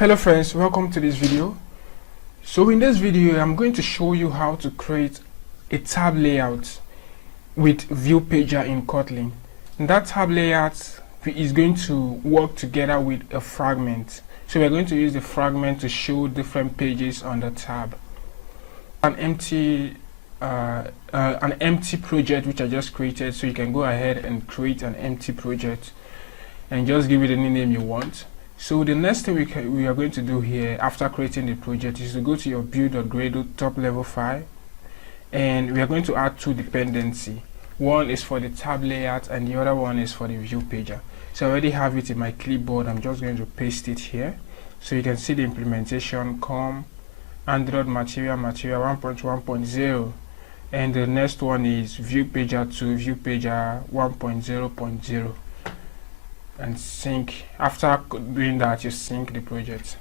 Hello friends, welcome to this video. So in this video I'm going to show you how to create a tab layout with Viewpager in Kotlin. And that tab layout is going to work together with a fragment. So we're going to use the fragment to show different pages on the tab. An empty project which I just created, so you can go ahead and create an empty project and just give it any name you want. So the next thing we are going to do here after creating the project is to go to your build.gradle top level file, and we are going to add two dependency. One is for the tab layout and the other one is for the Viewpager. So I already have it in my clipboard. I'm just going to paste it here so you can see the implementation com Android material 1.1.0, and the next one is Viewpager to Viewpager 1.0.0. and sync. After doing that, you sync the project.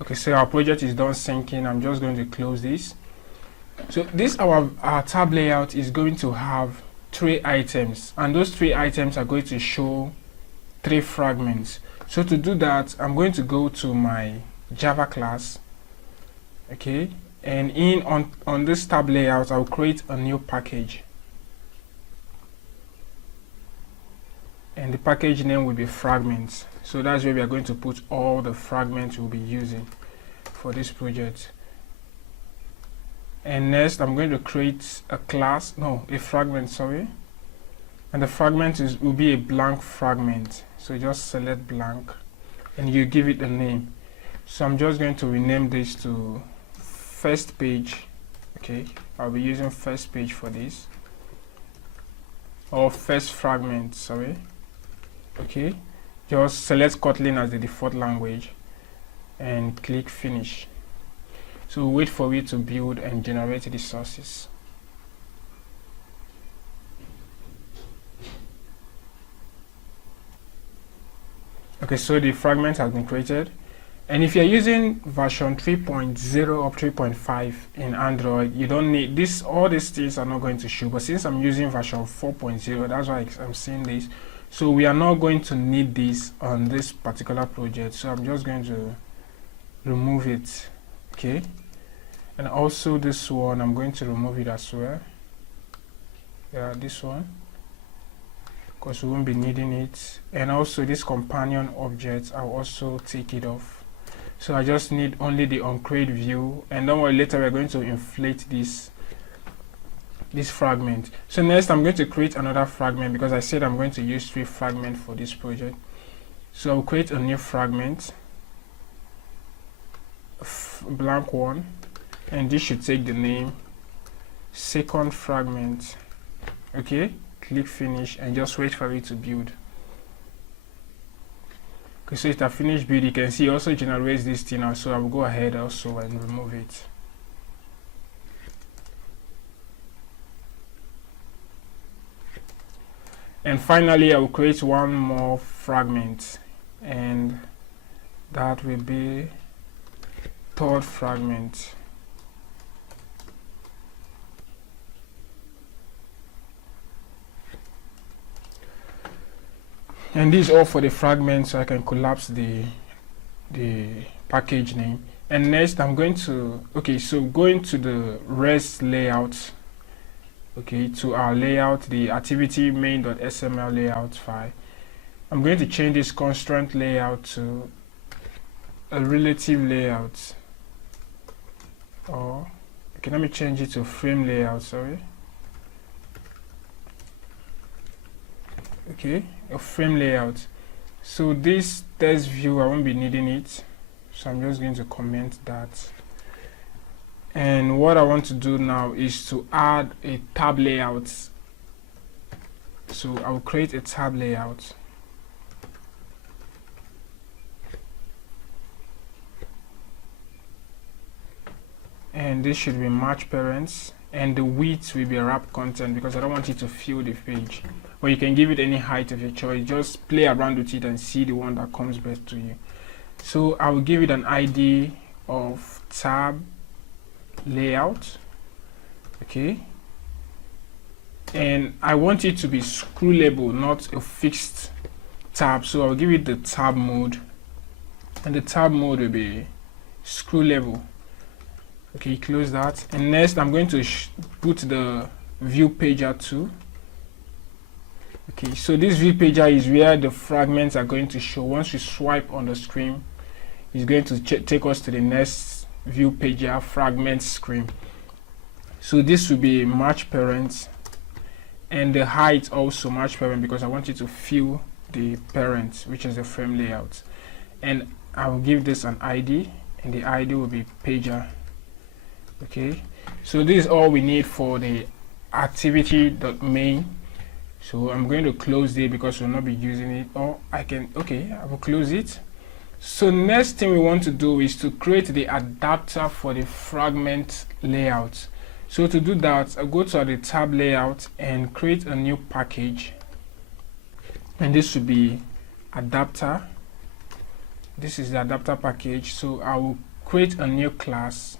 Okay, so our project is done syncing. I'm just going to close this. So this our tab layout is going to have 3 items, and those 3 items are going to show 3 fragments. So to do that, I'm going to go to my Java class, okay, and on this tab layout I'll create a new package, and the package name will be fragments. So that's where we are going to put all the fragments we'll be using for this project. And next I'm going to create a fragment, sorry, and the fragment will be a blank fragment. So just select blank and you give it a name. So I'm just going to rename this to first page. Okay, I'll be using first page for this, or first fragment, sorry. Okay, just select Kotlin as the default language and click finish. So wait for it to build and generate the sources. Okay, so the fragment has been created, and if you're using version 3.0 or 3.5 in Android, you don't need this. All these things are not going to show, but since I'm using version 4.0, that's why I'm seeing this. So we are not going to need this on this particular project, so I'm just going to remove it. Okay, and also this one I'm going to remove it as well. Yeah, this one, because we won't be needing it. And also this companion object, I'll also take it off. So I just need only the onCreate view, and don't worry, later we're going to inflate this fragment. So next I'm going to create another fragment, because I said I'm going to use 3 fragments for this project. So I'll create a new fragment, blank one, and this should take the name second fragment. Okay, click finish and just wait for it to build. Okay, so it has finished build. You can see it also generates this thing now, so I will go ahead also and remove it. And finally I will create one more fragment, and that will be third fragment. And this is all for the fragment, so I can collapse the package name. And next I'm going to, going to the rest layout, okay, to our layout, the activity main.xml layout file. I'm going to change this constraint layout to a relative layout, or okay, let me change it to frame layout, sorry. Okay, a frame layout. So this test view, I won't be needing it, so I'm just going to comment that. And what I want to do now is to add a tab layout. So I'll create a tab layout. And this should be match parents, and the width will be wrap content, because I don't want it to fill the page. But you can give it any height of your choice. Just play around with it and see the one that comes best to you. So I will give it an ID of tab layout. Okay, and I want it to be scrollable, not a fixed tab. So I'll give it the tab mode, and the tab mode will be scrollable. Okay, close that. And next I'm going to put the Viewpager too. Okay, so this Viewpager is where the fragments are going to show. Once you swipe on the screen, it's going to take us to the next Viewpager fragment screen. So this will be match parent, and the height also match parent, because I want it to fill the parent, which is the frame layout. And I will give this an ID, and the ID will be pager. Okay, so this is all we need for the activity.main. So I'm going to close it because we'll not be using it, or I can, okay, I will close it. So next thing we want to do is to create the adapter for the fragment layout. So to do that, I'll go to the tab layout and create a new package, and this should be adapter. This is the adapter package. So I will create a new class,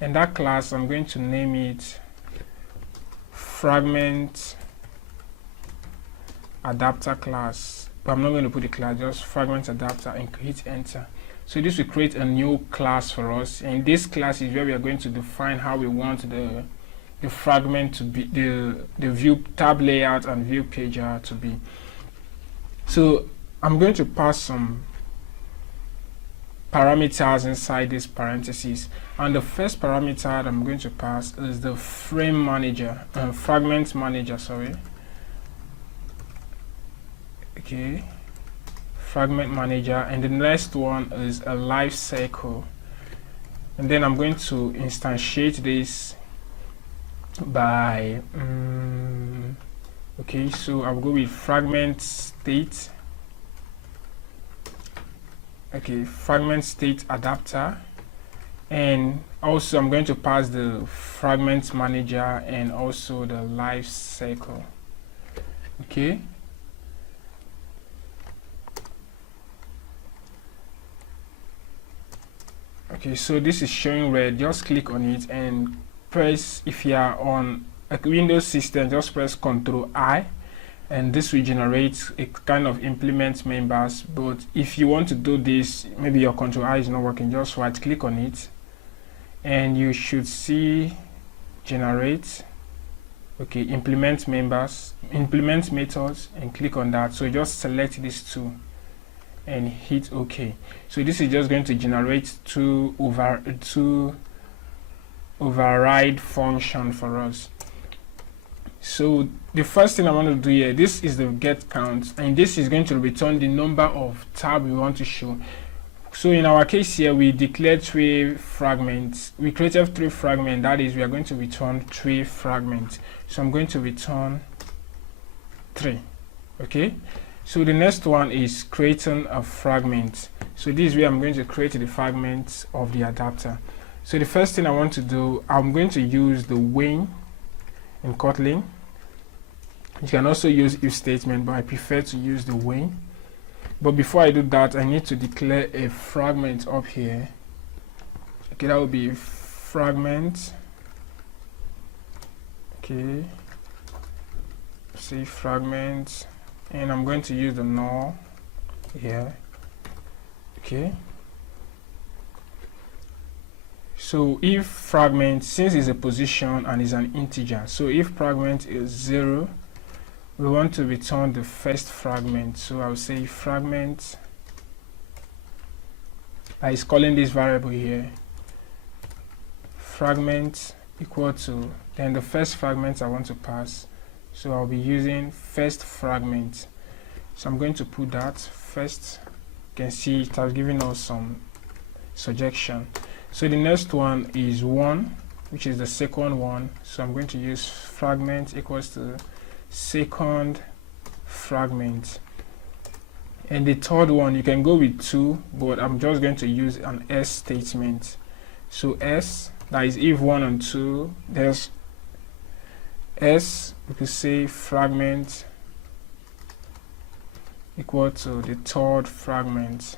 and that class I'm going to name it Fragment Adapter class, but I'm not going to put the class, just Fragment Adapter, and hit enter. So this will create a new class for us, and this class is where we are going to define how we want the fragment to be, the view tab layout and Viewpager to be. So I'm going to pass some parameters inside this parentheses, and the first parameter that I'm going to pass is the frame manager, fragment manager, sorry. Okay, fragment manager, and the next one is a life cycle, and then I'm going to instantiate this by okay, so I'll go with fragment state. Okay, fragment state adapter, and also I'm going to pass the fragment manager and also the life cycle. Okay, okay, so this is showing red. Just click on it and press, if you are on a Windows system, just press Ctrl I, and this will generate a kind of implement members. But if you want to do this, maybe your Ctrl I is not working, just right click on it and you should see generate. Okay, implement members, implement methods, and click on that. So just select these two and hit OK. So this is just going to generate two override function for us. So the first thing I want to do here, this is the get count, and this is going to return the number of tabs we want to show. So in our case here, we declared 3 fragments. We created 3 fragments, that is, we are going to return 3 fragments. So I'm going to return 3. Okay, so the next one is creating a fragment. So this is where I'm going to create the fragments of the adapter. So the first thing I want to do, I'm going to use the when in Kotlin. You can also use if statement, but I prefer to use the when. But before I do that, I need to declare a fragment up here. Okay, that will be fragment. Okay, say fragment, and I'm going to use the null here. Okay, so if fragment, since it's a position and is an integer, so if fragment is 0, we want to return the first fragment. So I'll say fragment, is calling this variable here, fragment equal to, then the first fragment I want to pass, so I'll be using first fragment. So I'm going to put that first. You can see it has given us some suggestion. So the next one is 1, which is the second one, so I'm going to use fragment equals to second fragment. And the third one, you can go with 2, but I'm just going to use an S statement. So S, that is if 1 and 2, there's S, we could say fragment equal to the third fragment.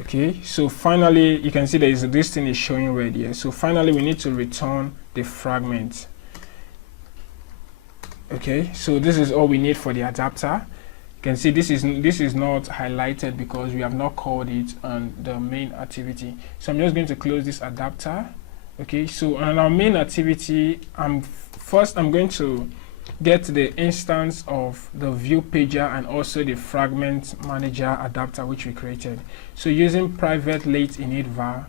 Okay, so finally you can see there is this thing is showing red here. So finally we need to return the fragment. Okay, so this is all we need for the adapter. You can see this is not highlighted because we have not called it on the main activity. So I'm just going to close this adapter. Okay, so on our main activity, I'm going to get the instance of the Viewpager and also the Fragment Manager adapter which we created. So using private late init var,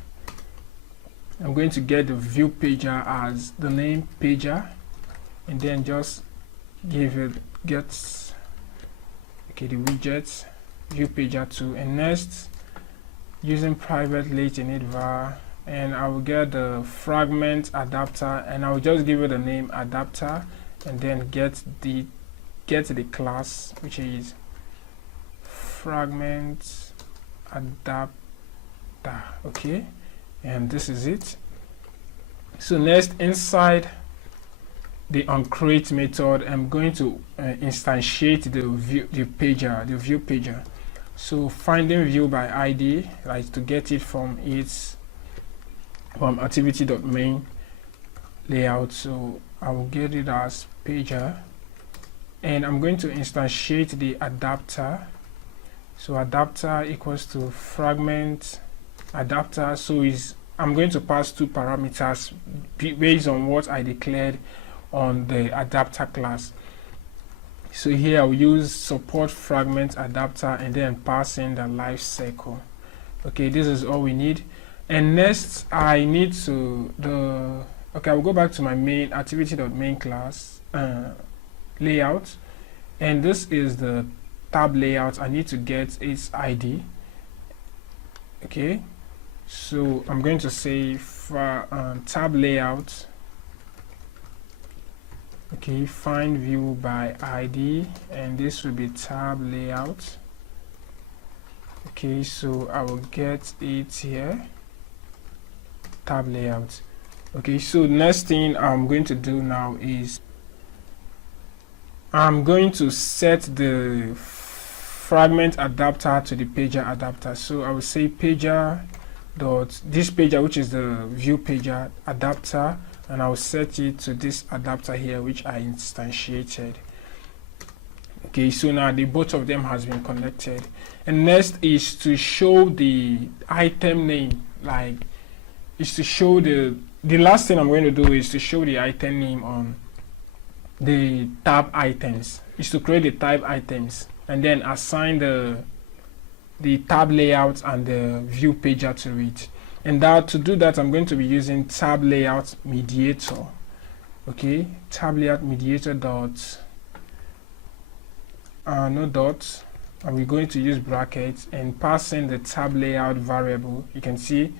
I'm going to get the Viewpager as the name pager, and then just give it the widgets Viewpager2, and next using private late init var, and I will get the Fragment Adapter, and I will just give it the name adapter, and then get the class which is Fragment Adapter. Okay, and this is it. So next, inside the onCreate method, I'm going to instantiate the Viewpager. So finding view by ID, like to get it from activity.main layout. So I will get it as pager, and I'm going to instantiate the adapter. So adapter equals to Fragment Adapter. So I'm going to pass two parameters based on what I declared on the adapter class. So here I'll use support Fragment Adapter and then pass in the life cycle. Okay, this is all we need. And next I need to I'll go back to my main activity.main class layout, and this is the tab layout. I need to get its ID. Okay, so I'm going to say for tab layout. Okay, find view by ID, and this will be tab layout. Okay, so I will get it here, tab layout. Okay, so next thing I'm going to do now is I'm going to set the Fragment Adapter to the pager adapter. So I will say pager dot this pager, which is the Viewpager adapter, and I will set it to this adapter here which I instantiated. Okay, so now both of them has been connected, and next is to show the item name. Like, is to show the last thing I'm going to do is to show the item name on the tab items. Is to create the tab items and then assign the tab layout and the Viewpager to it. And to do that, I'm going to be using tab layout mediator. Okay, tab layout mediator dot no dot, and we're going to use brackets and pass in the tab layout variable. You can see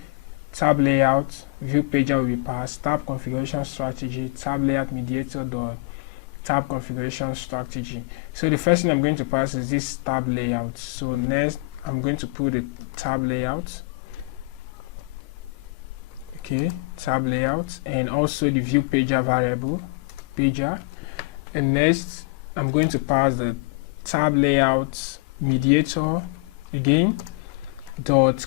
tab layout Viewpager will be passed, tab configuration strategy, tab layout mediator dot tab configuration strategy. So the first thing I'm going to pass is this tab layout. So next I'm going to put the tab layout. Okay, tab layout, and also the Viewpager variable pager, and next I'm going to pass the tab layout mediator again dot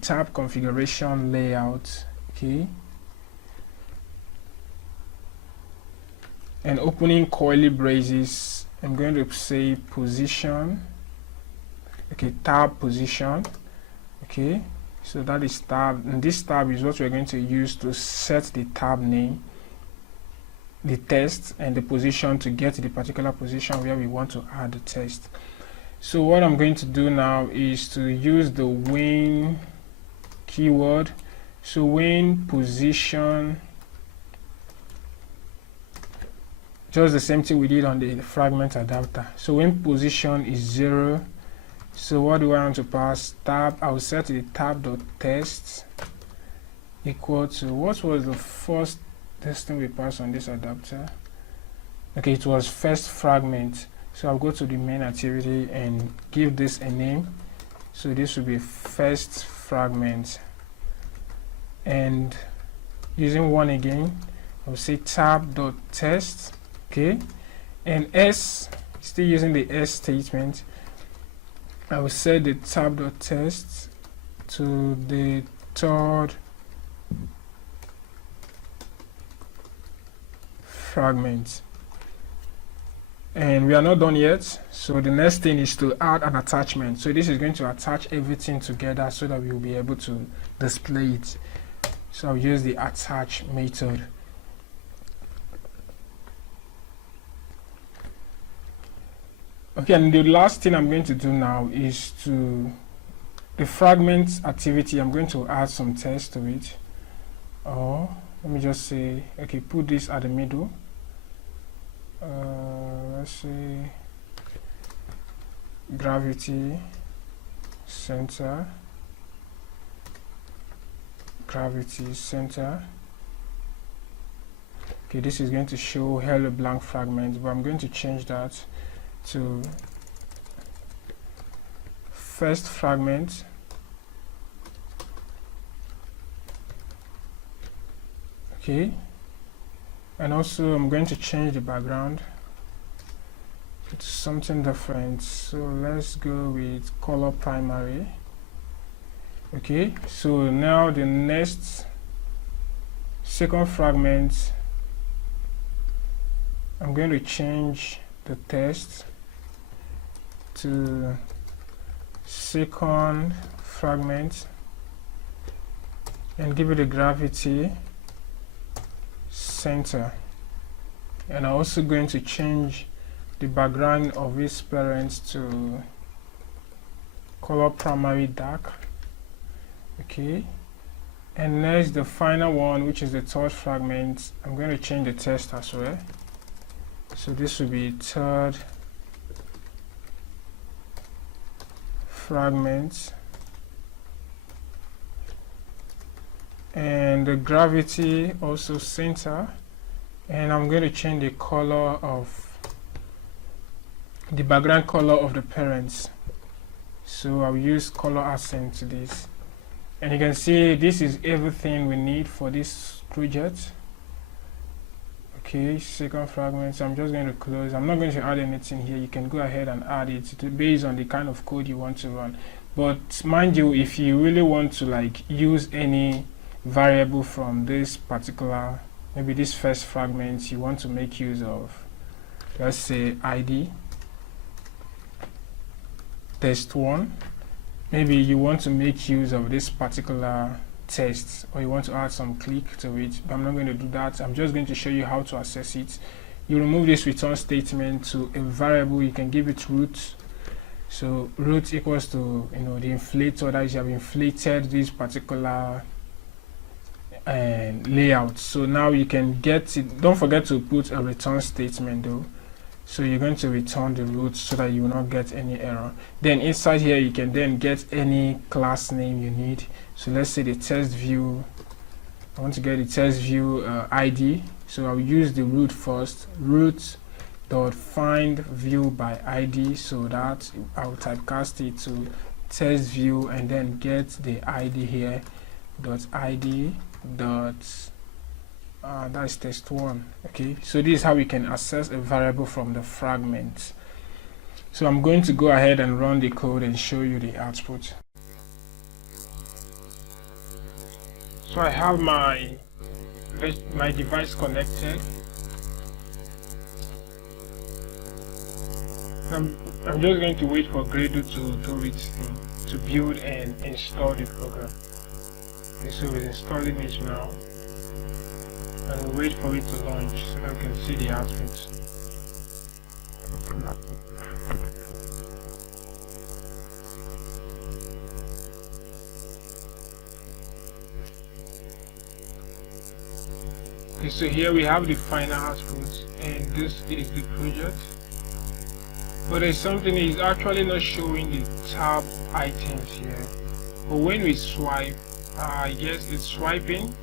tab configuration layout. Okay, and opening curly braces, I'm going to say position. Okay, tab position. Okay, so that is tab, and this tab is what we're going to use to set the tab name, the text, and the position to get the particular position where we want to add the text. So what I'm going to do now is to use the when keyword. So when position, just the same thing we did on the Fragment Adapter. So when position is 0, so what do I want to pass? Tab, I will set the tab.text equal to, what was the first testing we passed on this adapter? Okay, it was first fragment. So I'll go to the main activity and give this a name. So this will be first fragment, and using one again, I'll say tab.text. Okay, and s, still using the s statement, I will set the tab.text to the third fragment. And we are not done yet, so the next thing is to add an attachment. So this is going to attach everything together so that we will be able to display it. So I'll use the attach method. Okay, and the last thing I'm going to do now is to the fragment activity. I'm going to add some text to it. Or let me just say, okay, put this at the middle. Let's say gravity center, gravity center. Okay, this is going to show hello blank fragment, but I'm going to change that to first fragment, okay, and also I'm going to change the background to something different. So let's go with color primary. Okay, so now the next second fragment, I'm going to change the text to second fragment and give it a gravity center. And I'm also going to change the background of its parents to color primary dark. Okay, and next the final one, which is the third fragment, I'm going to change the text as well. So this will be third fragment, and the gravity also center, and I'm going to change the color of the background color of the parents. So I'll use color accent to this, and you can see this is everything we need for this project. Okay, second fragment. So I'm just going to close. I'm not going to add anything here. You can go ahead and add it based on the kind of code you want to run. But mind you, if you really want to like use any variable from this particular, maybe this first fragment, you want to make use of, let's say ID test1. Maybe you want to make use of this particular text, or you want to add some click to it, but I'm not going to do that. I'm just going to show you how to access it. You remove this return statement to a variable. You can give it root. So root equals to, you know, the inflator, that is, you have inflated this particular layout. So now you can get it. Don't forget to put a return statement though. So you're going to return the root so that you will not get any error. Then inside here you can then get any class name you need. So let's say the test view, I want to get the test view ID. So I'll use the root first, root dot find view by ID, so that I'll typecast it to test view and then get the ID here, dot ID dot that's test1. Okay, so this is how we can access a variable from the fragment. So I'm going to go ahead and run the code and show you the output. So I have my device connected. I'm just going to wait for Gradle to build and install the program. Okay, so we're installing it now, and we'll wait for it to launch so that we can see the output. Okay, so here we have the final output, and this is the project. But there's something, is actually not showing the tab items here. But when we swipe, I guess it's swiping,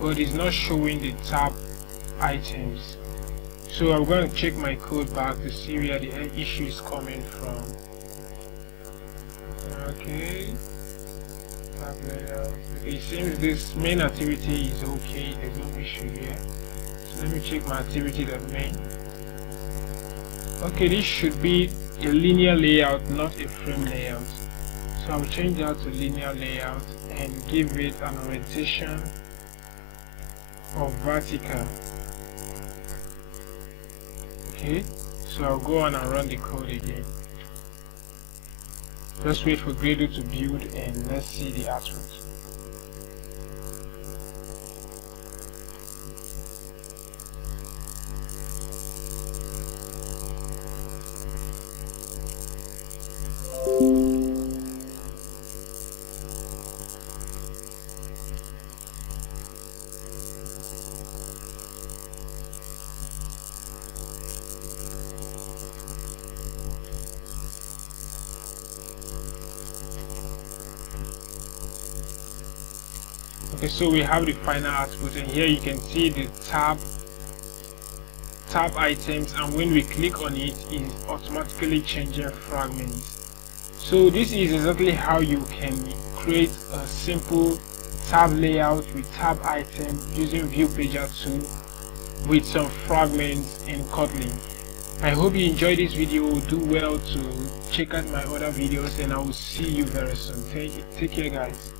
but it's not showing the tab items. So I'm going to check my code back to see where the issue is coming from. Okay, Tablayout. Okay, it seems this main activity is okay, there's no issue here. So let me check my activity that main. Okay, this should be a linear layout, not a frame layout. So I'll change that to linear layout and give it an orientation of vertical. Okay, So I'll go on and run the code again. Just wait for Gradle to build and let's see the output. Okay, so we have the final output, and here you can see the tab items, and when we click on it, it's automatically changing fragments. So this is exactly how you can create a simple tab layout with tab item using Viewpager 2 with some fragments in Kotlin. I hope you enjoyed this video. Do well to check out my other videos, and I will see you very soon. Take care, guys.